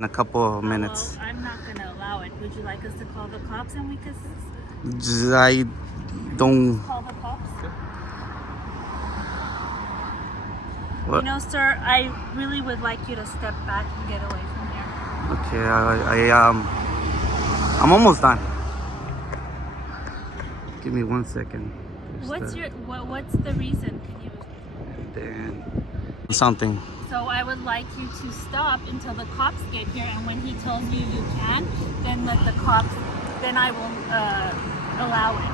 In a couple of minutes. Well, I'm not gonna allow it. Would you like us to call the cops and we could I don't. call the cops? What? You know, sir, I really would like you to step back and get away from here. Okay, I'm almost done. Give me 1 second. What's the reason? Can you? Then something. So I would like you to stop until the cops get here, and when he tells you you can, then let the cops. Then I will allow it.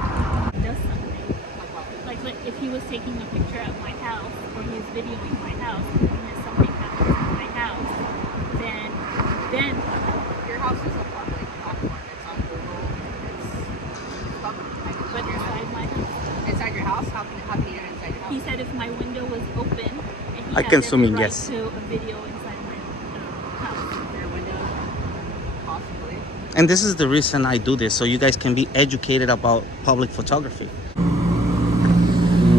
Does something like if he was taking a picture of my house or he was videoing my house, and if something happens at my house, then Your house is a public platform. It's on Google. It's public. but inside my house. Inside your house? How can you get inside your house? He said if my window was open, and he I had can every zoom in, right yes. to a video inside my house. Your window? Possibly. And this is the reason I do this, so you guys can be educated about public photography.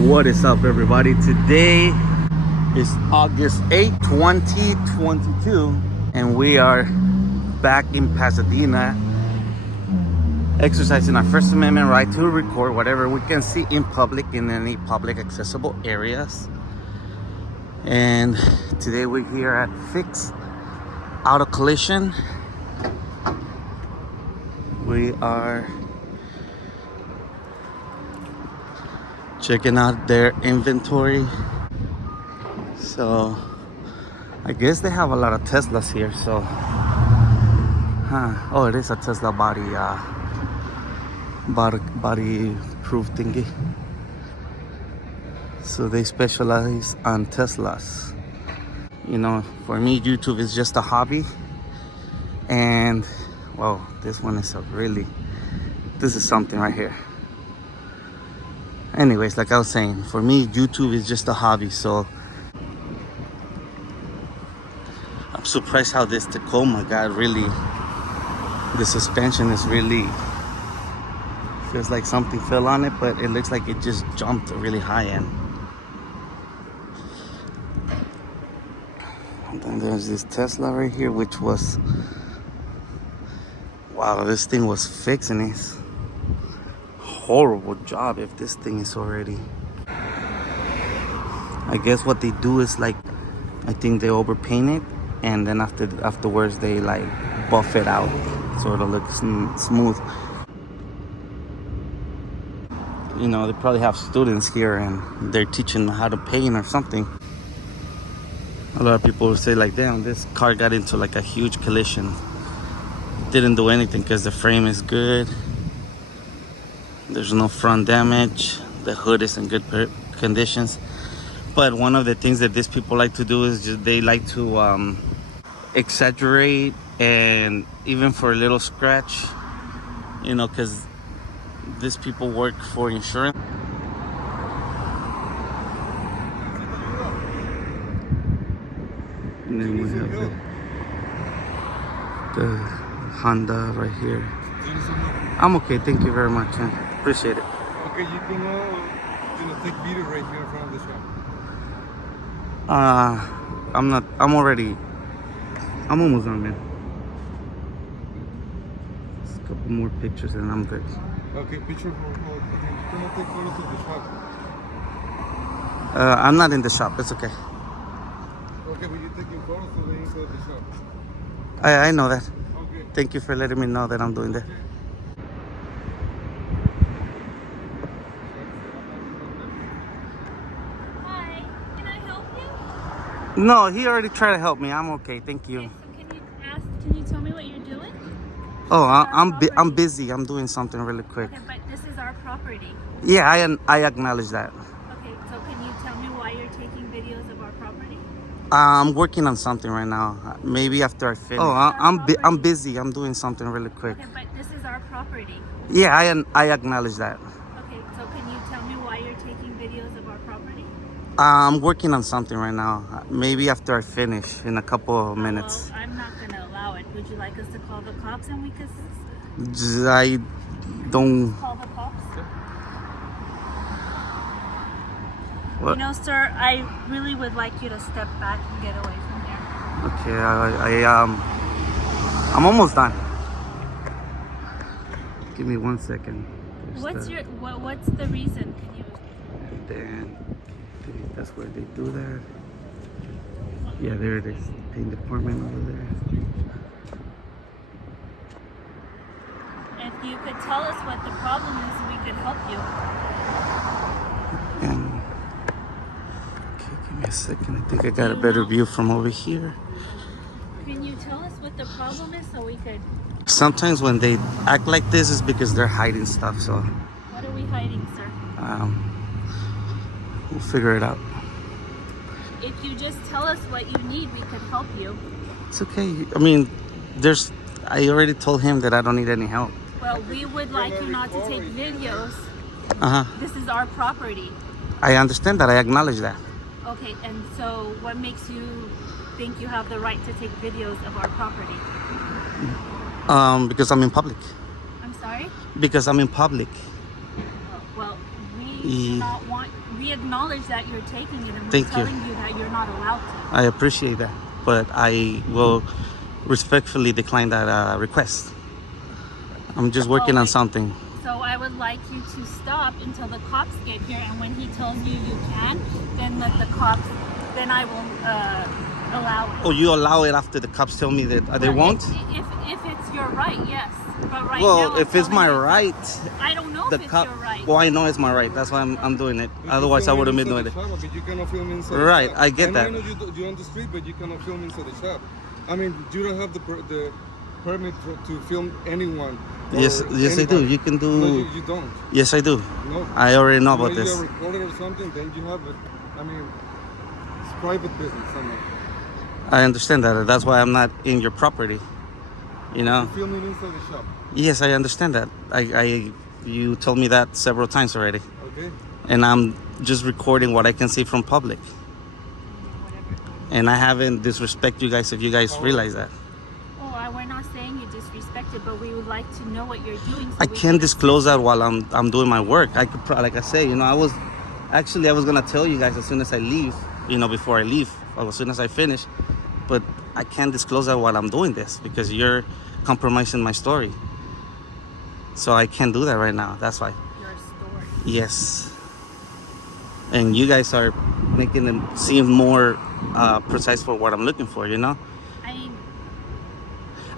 What is up, everybody? Today is August 8th, 2022, and we are back in Pasadena exercising our First Amendment right to record whatever we can see in public in any public accessible areas. And today we're here at Fix Auto Collision. We are checking out their inventory. So I guess they have a lot of Teslas here. So oh, it is a Tesla body proof thingy. So they specialize on Teslas. You know, for me, YouTube is just a hobby. And well, this one is this is something right here. Anyways, like I was saying, for me, YouTube is just a hobby. So I'm surprised how this Tacoma got the suspension is feels like something fell on it, but it looks like it just jumped really high end. And then there's this Tesla right here, which was, wow, this thing was fixing it. Horrible job if this thing is already. I guess what they do is I think they overpaint it, and then afterwards they buff it out so it'll look smooth. You know, they probably have students here and they're teaching them how to paint or something. A lot of people will say damn, this car got into a huge collision. Didn't do anything because the frame is good. There's no front damage. The hood is in good conditions. But one of the things that these people like to do is they like to exaggerate, and even for a little scratch, you know, because these people work for insurance. And then we have the Honda right here. I'm okay, thank you very much, man. Appreciate it. Okay, you can take video right here in front of the shop. I'm almost done, man. Just a couple more pictures and I'm good. Okay, picture for you cannot take photos of the shop. I'm not in the shop, it's okay. Okay, but you're taking photos of the inside of the shop. I know that. Okay. Thank you for letting me know that I'm doing that. Hi, can I help you? No, he already tried to help me. I'm okay, thank you. Okay, so can you tell me what you're doing? Oh, I'm busy. I'm doing something really quick. Okay, but this is our property. Yeah, I acknowledge that. Okay, so can you tell me why you're taking videos of our property? I'm working on something right now. Maybe after I finish. Oh, I'm busy. I'm doing something really quick. Okay, but this is our property. Yeah, I acknowledge that. Okay, so can you tell me why you're taking videos of our property? I'm working on something right now. Maybe after I finish in a couple of minutes. Well, I'm not gonna allow it. Would you like us to call the cops and we could I don't. call the cops? What? You know, sir, I really would like you to step back and get away from here. Okay, I'm almost done. Give me 1 second. What's the reason? Can you? And then that's where they do that. Yeah, there it is. Paint department over there. If you could tell us what the problem is, we could help you. And okay, give me a second. I think I got a better view from over here. Can you tell us what the problem is so we could? Sometimes when they act like this is because they're hiding stuff. So What are we hiding, sir? we'll figure it out. If you just tell us what you need, we could help you. It's okay. I mean, I already told him that I don't need any help. Well, we would like you not to take videos. This is our property. I understand that. I acknowledge that. Okay, and so what makes you think you have the right to take videos of our property? Because I'm in public. I'm sorry? Because I'm in public. Well, we do not want. We acknowledge that you're taking it, and we're Thank you. telling you that you're not allowed to. I appreciate that, but I will respectfully decline that request. I'm just working on something. So I would like you to stop until the cops get here, and when he tells you you can, then let the cops. Then I will allow it. Oh, you allow it after the cops tell me that they won't? If it's your right, yes. But right Well, now, if it's my right, I don't know if it's your right. Well, I know it's my right. That's why I'm doing it. Otherwise, I would have been doing it. But you cannot film inside Right, the shop. I get that. I know you're on the street, but you cannot film inside the shop. I mean, you don't have the permit to film anyone. Yes, I do. You can do. No, you don't. Yes, I do. No. I already know about You this. are recorded or something, then you have it. I mean, it's private business. I mean. I understand that. That's why I'm not in your property. You know. You're filming inside the shop. Yes, I understand that. You told me that several times already. Okay. And I'm just recording what I can see from public. And I haven't disrespect you guys if you guys realize that. Oh, we're not saying you disrespected, but we would like to know what you're doing. So I can't disclose that while I'm doing my work. I could, like I say, you know, I was gonna tell you guys as soon as I leave, you know, before I leave, or as soon as I finish, but I can't disclose that while I'm doing this because you're compromising my story. So I can't do that right now. That's why. Your story. Yes. And you guys are making it seem more precise for what I'm looking for, you know? I mean,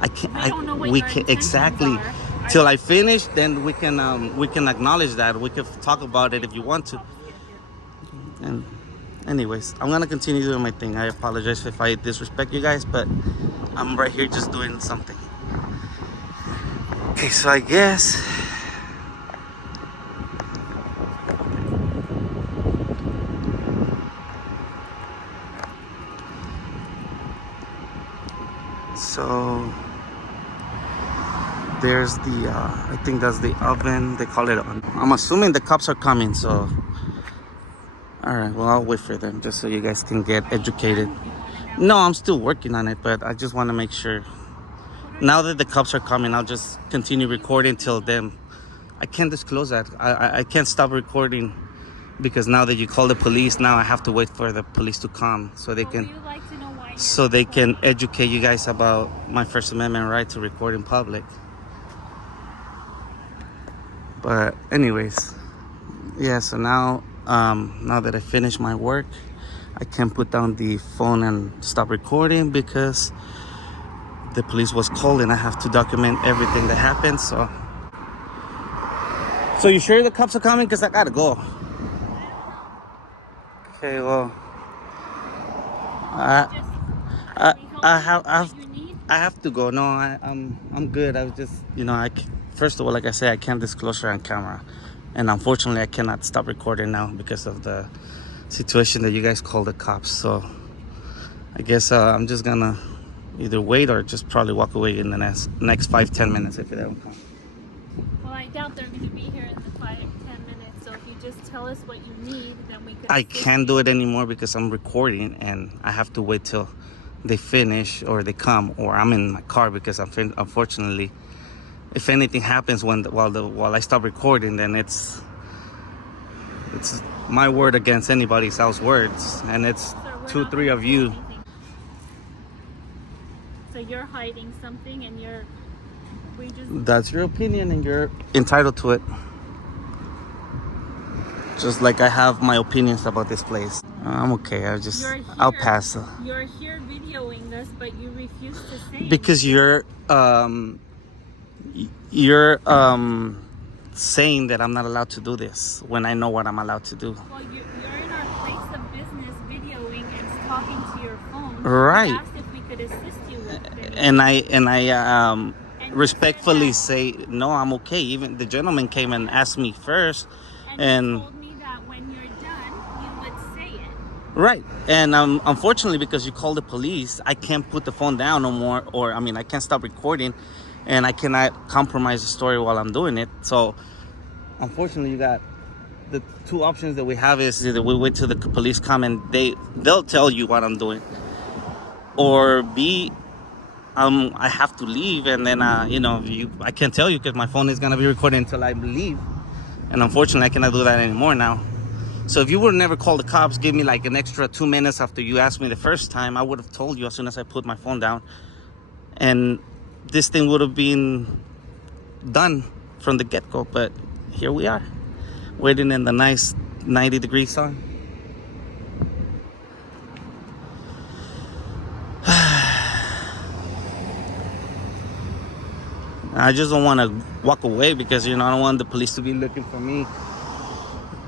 I can't. we don't know what we your can't intentions exactly. are. Till I finish, then we can acknowledge that. We can talk about it if you want to. And anyways, I'm gonna continue doing my thing. I apologize if I disrespect you guys, but I'm right here just doing something. Okay, so I guess so there's the I think that's the oven. They call it. I'm assuming the cops are coming, so all right, well, I'll wait for them just so you guys can get educated. No, I'm still working on it, but I just want to make sure. Now that the cops are coming, I'll just continue recording till then. I can't disclose that. I can't stop recording because now that you call the police, now I have to wait for the police to come so they can educate you guys about my First Amendment right to record in public. But anyways, yeah, so now that I finish my work, I can put down the phone and stop recording because the police was called and I have to document everything that happened. So you sure the cops are coming? Because I gotta go. Okay, well, I have to go. No, I'm good. I was just, you know, first of all, like I said, I can't disclose her on camera, and unfortunately, I cannot stop recording now because of the situation that you guys called the cops. So I guess I'm just gonna either wait or just probably walk away in the next 5-10 minutes if they don't come. Well, I doubt they're going to be here in the 5-10 minutes. So if you just tell us what you need, then we can. I can't do it anymore because I'm recording and I have to wait till they finish or they come, or I'm in my car because unfortunately, if anything happens while I stop recording, then it's my word against anybody else's words, and it's 2-3 of you. So So you're hiding something, and we just. That's your opinion, and you're entitled to it. Just like I have my opinions about this place. I'm okay. I'll pass. You're here videoing this, but you refuse to say. Because you're saying that I'm not allowed to do this when I know what I'm allowed to do. Well, you're in our place of business videoing and talking to your phone. Right. You asked if we could assist you with it. And I respectfully say no, I'm okay. Even the gentleman came and asked me first, and you told me that when you're done, you would say it. Right. And unfortunately, because you called the police, I can't put the phone down no more, or I mean, I can't stop recording, and I cannot compromise the story while I'm doing it. So unfortunately, you got the two options that we have is either we wait till the police come and they'll tell you what I'm doing, or B, I have to leave, and then I can't tell you because my phone is gonna be recording until I leave, and unfortunately I cannot do that anymore now. So if you would never call the cops, give me like an extra 2 minutes after you asked me the first time, I would have told you as soon as I put my phone down, and this thing would have been done from the get-go. But here we are, waiting in the nice 90-degree sun. I just don't want to walk away because, I don't want the police to be looking for me.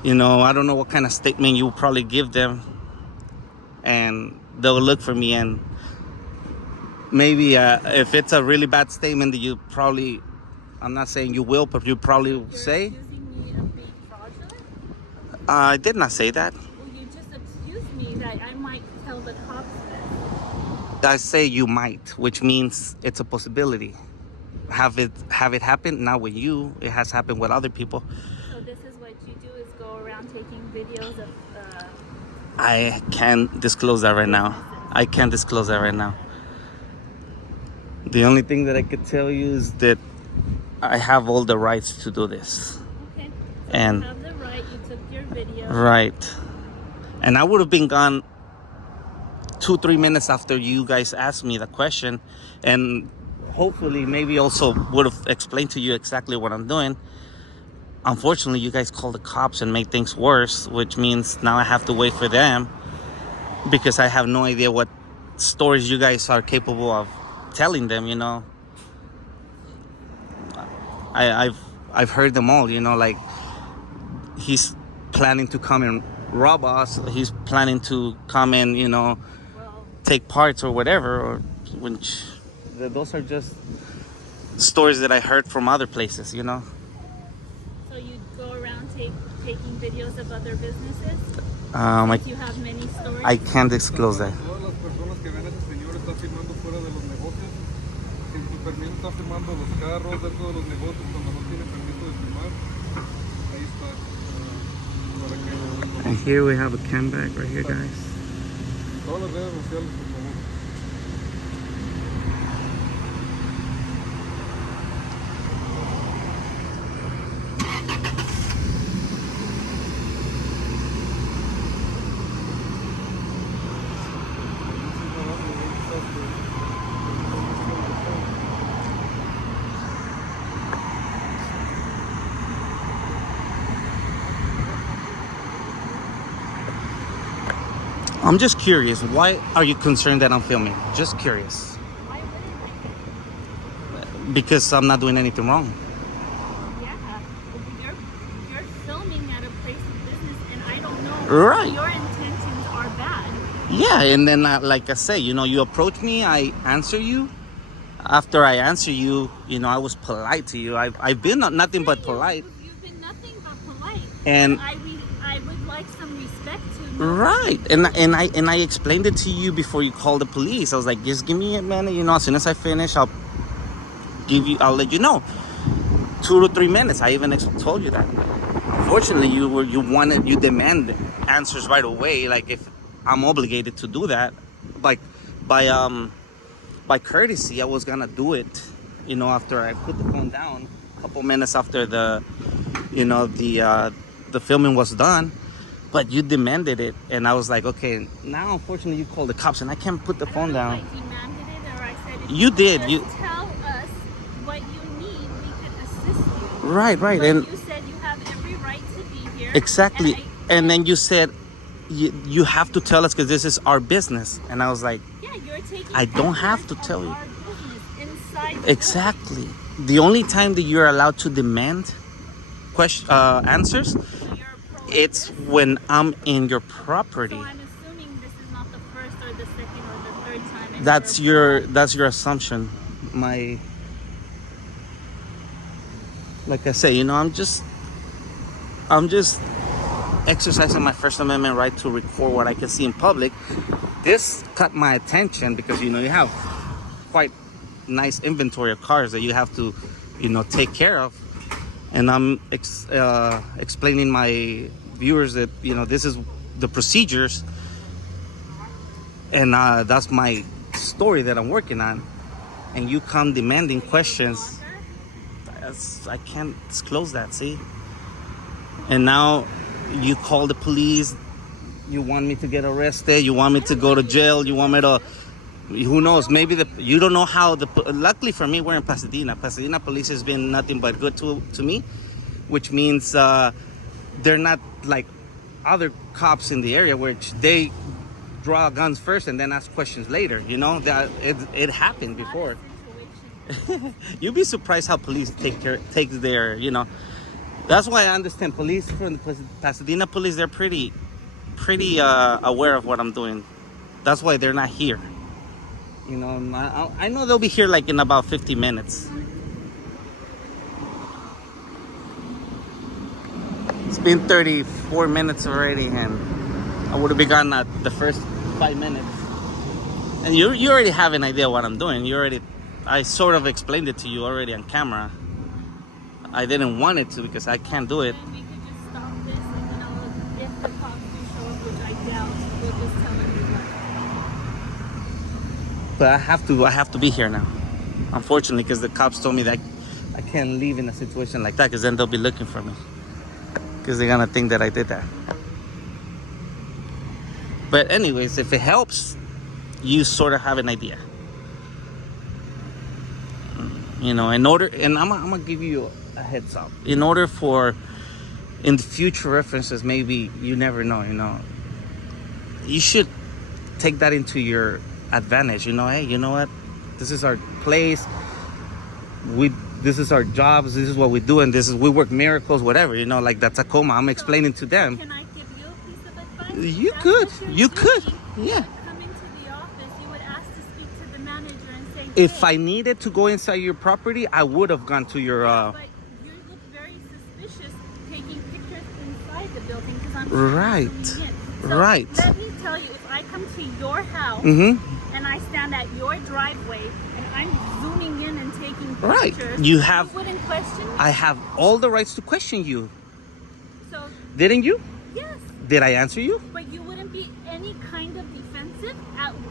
I don't know what kind of statement you will probably give them, and they'll look for me, and maybe if it's a really bad statement that you probably, I'm not saying you will, but you probably say. You're accusing me of being fraudulent? I did not say that. Well, you just accused me that I might tell the cops this. I say you might, which means it's a possibility. Have it happen? Not with you. It has happened with other people. So this is what you do, is go around taking videos of I can't disclose that right now. The only thing that I could tell you is that I have all the rights to do this. Okay. So And you have the right, you took your video. right. And I would have been gone 2-3 minutes after you guys asked me the question, and hopefully maybe also would have explained to you exactly what I'm doing. Unfortunately, you guys called the cops and made things worse, which means now I have to wait for them because I have no idea what stories you guys are capable of telling them. I've heard them all. Like he's planning to come and rob us. He's planning to come and Well, take parts or whatever. Or which those are just stories that I heard from other places. so you go around taking videos of other businesses? Since you have many stories? I can't disclose that. Todas las personas que ven a ese señor está filmando fuera de los negocios. Sin su permiso está filmando los carros dentro de los negocios cuando no tiene permiso de filmar. Ahí está. Para que And here we have a cam bag right here, guys. todas las redes sociales, por favor. I'm just curious. Why are you concerned that I'm filming? Just curious. Why wouldn't I? Because I'm not doing anything wrong. Yeah. You're filming at a place of business, and I don't know Right. if your intentions are bad. Yeah, and then like I say, you approach me, I answer you. After I answer you, I was polite to you. I've been nothing but polite. You've been nothing but polite. And I would like some respect to know. right, and I explained it to you before you called the police. I was like, just give me a minute. As soon as I finish, I'll let you know. 2 to 3 minutes. I even told you that. Unfortunately, you demand answers right away. Like if I'm obligated to do that, like by courtesy, I was gonna do it. After I put the phone down, a couple minutes after the filming was done. But you demanded it, and I was like, okay. Now, unfortunately, you called the cops, and I can't put the phone I down. demanded it, or I said if You did. Just You tell us what you need. We could assist you. right, But and you said you have every right to be here. exactly. And And then you said you have to tell us because this is our business. And I was like, yeah, you're taking I don't have to pictures tell of you. our business inside the Exactly. The only time that you're allowed to demand answers, building. So you're pro like it's this? when I'm in your So property. I'm assuming this is not the first or the second or the third time. And That's your assumption. My Like I say, I'm just exercising my First Amendment right to record what I can see in public. This caught my attention because you have quite nice inventory of cars that you have to take care of, and I'm explaining my viewers that this is the procedures, and that's my story that I'm working on, and you come demanding questions. I can't disclose that, see? And now you call the police. You want me to get arrested. You want me to go to jail. You want me to, who knows, maybe you don't know how luckily for me, we're in Pasadena. Pasadena police has been nothing but good to me, which means they're not like other cops in the area, which they draw guns first and then ask questions later. That it happened before. You'd be surprised how police takes their, That's why I understand police from the Pasadena police. They're pretty aware of what I'm doing. That's why they're not here. I know they'll be here like in about 50 minutes. It's been 34 minutes already, and I would have begun at the first 5 minutes. And you already have an idea what I'm doing. I sort of explained it to you already on camera. I didn't want it to because I can't do it. And we could just stop this, and if the cops do show up, which I doubt, we'll just tell them we left. But I have to be here now, unfortunately, because the cops told me that I can't leave in a situation like that, because then they'll be looking for me, because they're gonna think that I did that. But anyways, if it helps, you sort of have an idea. And I'm gonna give you a heads up. In order for, in the future references, maybe you never know. You should take that into your advantage. Hey, you know what? This is our place. This is our jobs. This is what we do, and we work miracles, whatever. Like that Tacoma. I'm explaining to them. Can I give you a piece of advice? You That's could. what you're You could. doing. Yeah. Come into the office. You would ask to speak to the manager and say, If hey, I needed to go inside your property, I would have gone to your. but you look very suspicious taking pictures inside the building because I'm Right. zooming in. So Right. Let me tell you, if I come to your house Mm-hmm. and I stand at your driveway and I'm zooming in and taking Right. pictures, You wouldn't question me. I have all the rights to question you. So Didn't you? yes, Did I answer you? but you wouldn't be any kind of defensive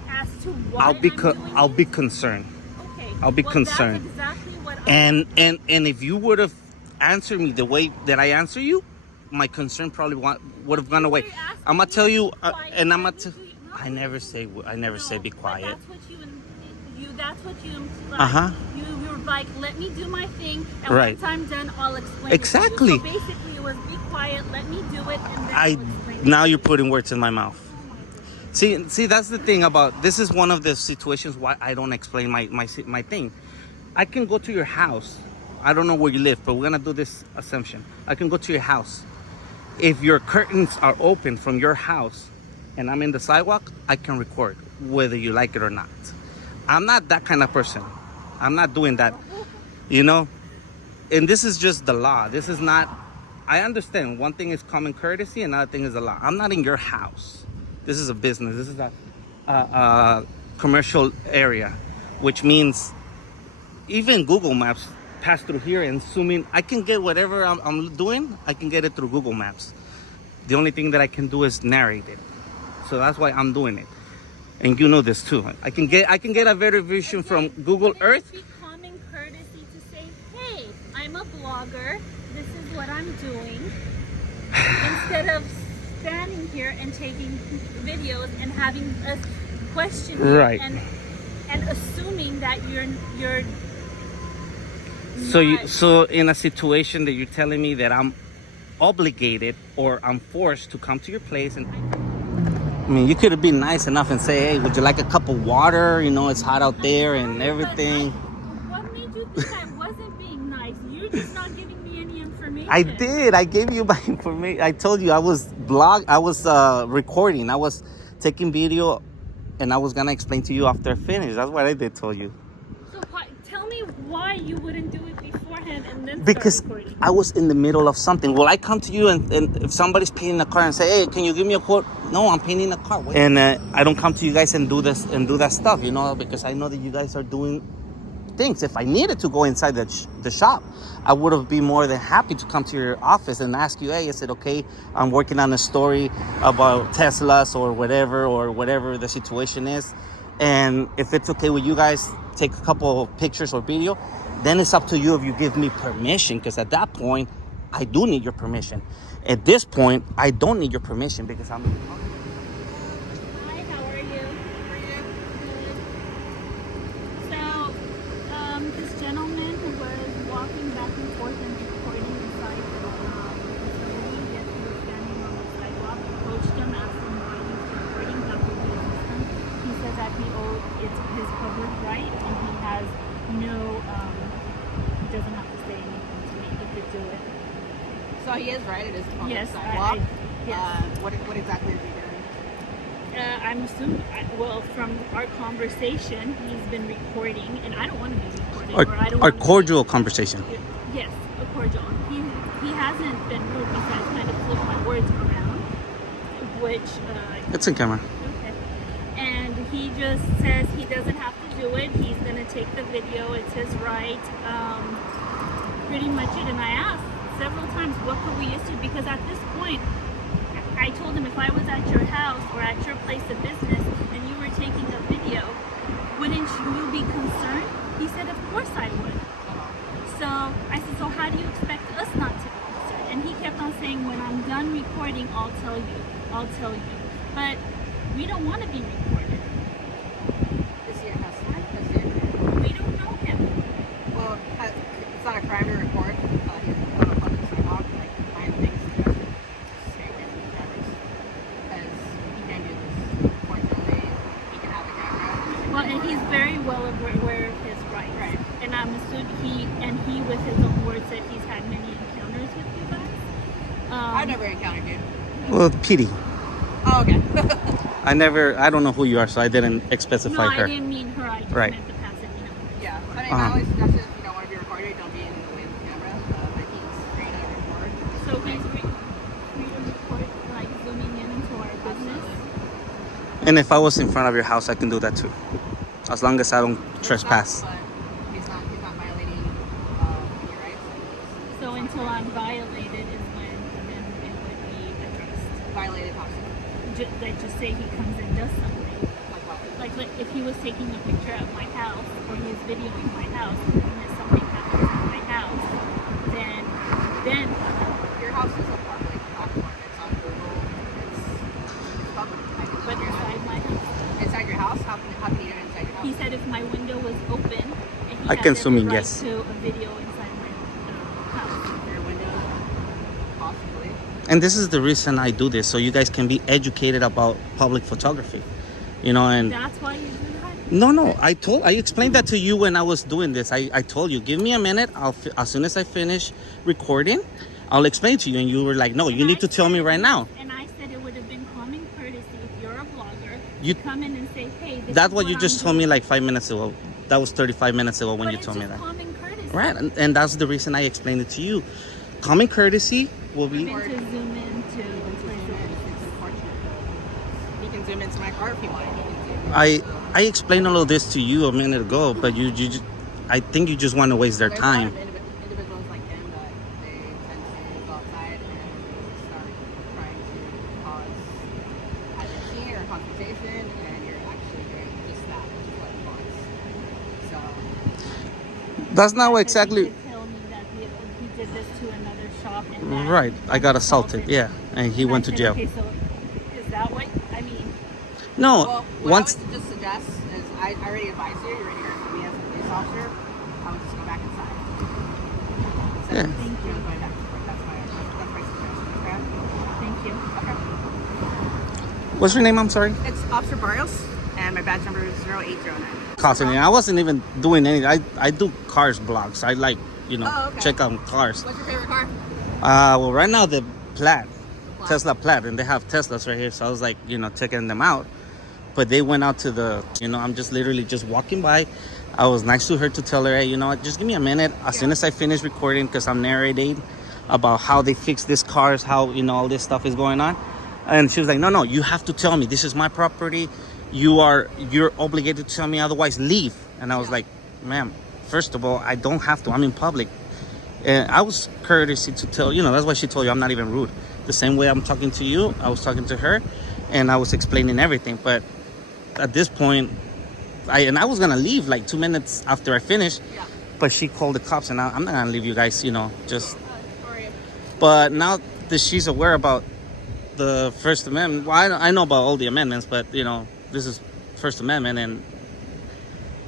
as to why I'll be I'm doing I'll be it? concerned. Okay. I'll be well, concerned. That's exactly what And if you would have answered me the way that I answer you, my concern probably would have gone away. I'm gonna tell you, and I'm gonna. I never say be quiet. That's what you imply. Uh-huh. You're like, let me do my thing, and Right. once I'm done, I'll explain. Exactly. It to you. So basically, it was be quiet, let me do it, and then I I'll explain it now to you're you. putting words in my mouth. See, that's the thing about this. Is one of the situations why I don't explain my thing. I can go to your house. I don't know where you live, but we're gonna do this assumption. I can go to your house. If your curtains are open from your house and I'm in the sidewalk, I can record whether you like it or not. I'm not that kind of person. I'm not doing that, And this is just the law. This is not, I understand one thing is common courtesy, another thing is the law. I'm not in your house. This is a business. This is a commercial area, which means even Google Maps pass through here and zoom in. I can get whatever I'm doing, I can get it through Google Maps. The only thing that I can do is narrate it. So that's why I'm doing it. And you know this too. I can get a better vision from Google Earth. It's common courtesy to say, hey, I'm a blogger, this is what I'm doing, instead of standing here and taking videos and having us question you Right. and assuming that you're So not- so in a situation that you're telling me that I'm obligated or I'm forced to come to your place, and I mean, you could have been nice enough and say, hey, would you like a cup of water? You know, it's hot out there and Sorry, but everything. what made you think I wasn't being nice? You're just not giving me any information. I did. I gave you my information. I told you I was recording. I was taking video, and I was gonna explain to you after I finished. That's what I did tell you. So tell me why you wouldn't do it beforehand and then Because start recording. I was in the middle of something. Will I come to you and if somebody's painting a car and say, hey, can you give me a quote? No, I'm painting a car. And I don't come to you guys and do this and do that stuff, you know, because I know that you guys are doing things. If I needed to go inside the shop, I would have been more than happy to come to your office and ask you, hey, is it okay? I'm working on a story about Teslas or whatever the situation is. And if it's okay with you guys, take a couple of pictures or video, then it's up to you if you give me permission, because at that point, I do need your permission. At this point, I don't need your permission because I'm... Hi, how are you? So, this gentleman was walking back and forth and recording inside the facility. Yes, he was standing on the sidewalk. Approached him, asked him why he was recording, how could we assist him. He says that it's his public right and he has no, he doesn't have to say anything to me. He could do it. So he is right. It is a public Yes, sidewalk. yes. What exactly is he doing? I'm assuming, well, from our conversation, he's been recording, and I don't want to be recording. or I don't Our want to cordial conversation. Yes, a cordial. He hasn't been rude besides kind of flip my words around, which... It's in camera. Okay. And he just says he doesn't have to do it. He's going to take the video. It's his right. Pretty much it. And I asked several times, what could we issue? Because at this point, I told him if I was at your house or at your place of business and you were taking a video, wouldn't you be concerned? He said, of course I would. So I said, so how do you expect us not to be concerned? And he kept on saying, when I'm done recording, I'll tell you. But we don't want to be recorded. Is he a customer? We don't know him. Well, it's not a crime to record. He's on a public sidewalk. Like, my things to stay away from the cameras. Because he can do this. Fortunately, he can have a camera. Well, and he's very well aware of his rights. Right. And I'm assuming he with his own words said he's had many encounters with you guys. I've never encountered you. Well, Petey. Oh, okay. I don't know who you are, so I didn't specify No, her. I didn't mean her. I just Right. meant the passive, Yeah. I mean, Uh-huh. I always suggest if you don't want to be recorded, don't be in the way of the camera. But he's free to record. So he's free to record, like zooming in into our business. And if I was in front of your house, I can do that too. As long as I don't trespass. But he's not violating any rights. So until I'm violated is when then it would be addressed. Violated house. Just say he comes and does something. Like what? Like if he was taking a picture at my house or he was videoing my house and then something happens at my house, then Your house is a public platform. It's on Google. It's public. but inside my house. Inside your house? How can you get inside your house? He said if my window was open and he I had can every zoom in, right yes. to a video inside my house. Your window? Possibly. And this is the reason I do this, so you guys can be educated about public photography. You know, and That's why you do that? no, I explained that to you when I was doing this. I told you, give me a minute. As soon as I finish recording, I'll explain to you. And you were like, no, you need to tell me right now. And I said it would have been common courtesy if you're a blogger You- to come in and say, hey, this That's is what you I'm just told doing. me like 5 minutes ago. That was 35 minutes ago when But you it's told me just that. common courtesy. Right, and that's the reason I explained it to you. Common courtesy will be... Meant to zoom in to It's unfortunate. He can zoom into my car if he wanted. He can zoom in. I explained all of this to you a minute ago, but you just, I think you just want to waste their There's a lot time. of individuals like him that they tend to go outside and start trying to cause either a scene or confrontation, and you're actually doing just that, which is what it wants. So, That's not He exactly... did tell me that he did this to another shop. And that Right, I got assaulted, yeah, and he And I went to said, jail. Okay, so is that what, I mean, No, well, what once... I would just suggest is I already advised you. You're already heard from me as a police officer. I would just go back inside. Yeah. Thank you. Going back and forth. That's my suggestion. Okay. Thank you. Okay. What's your name? I'm sorry. It's Officer Barrios, and my badge number is 0809. Constantly. I wasn't even doing anything. I do cars blogs. I like, Oh, okay. check out cars. What's your favorite car? Well, right now the Plaid, Tesla Plaid, and they have Teslas right here. So I was like, checking them out. But they went out to the, I'm just literally just walking by. I was nice to her to tell her, hey, you know what, just give me a minute. As soon as I finish recording, because I'm narrating about how they fix these cars, how, all this stuff is going on. And she was like, no, you have to tell me. This is my property. You're obligated to tell me, otherwise leave. And I was like, ma'am, first of all, I don't have to. I'm in public. And I was courtesy to tell, that's why she told you I'm not even rude. The same way I'm talking to you, I was talking to her, and I was explaining everything. But at this point, I was gonna leave like 2 minutes after I finished, but she called the cops, and I'm not gonna leave you guys, just. But now that she's aware about the First Amendment, well, I know about all the amendments, but this is First Amendment, and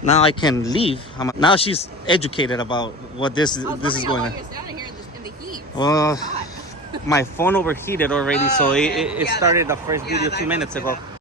now I can leave. Now she's educated about what this is going on. You're standing here in the heat. Well, my phone overheated already, so it started the first video 2 minutes ago.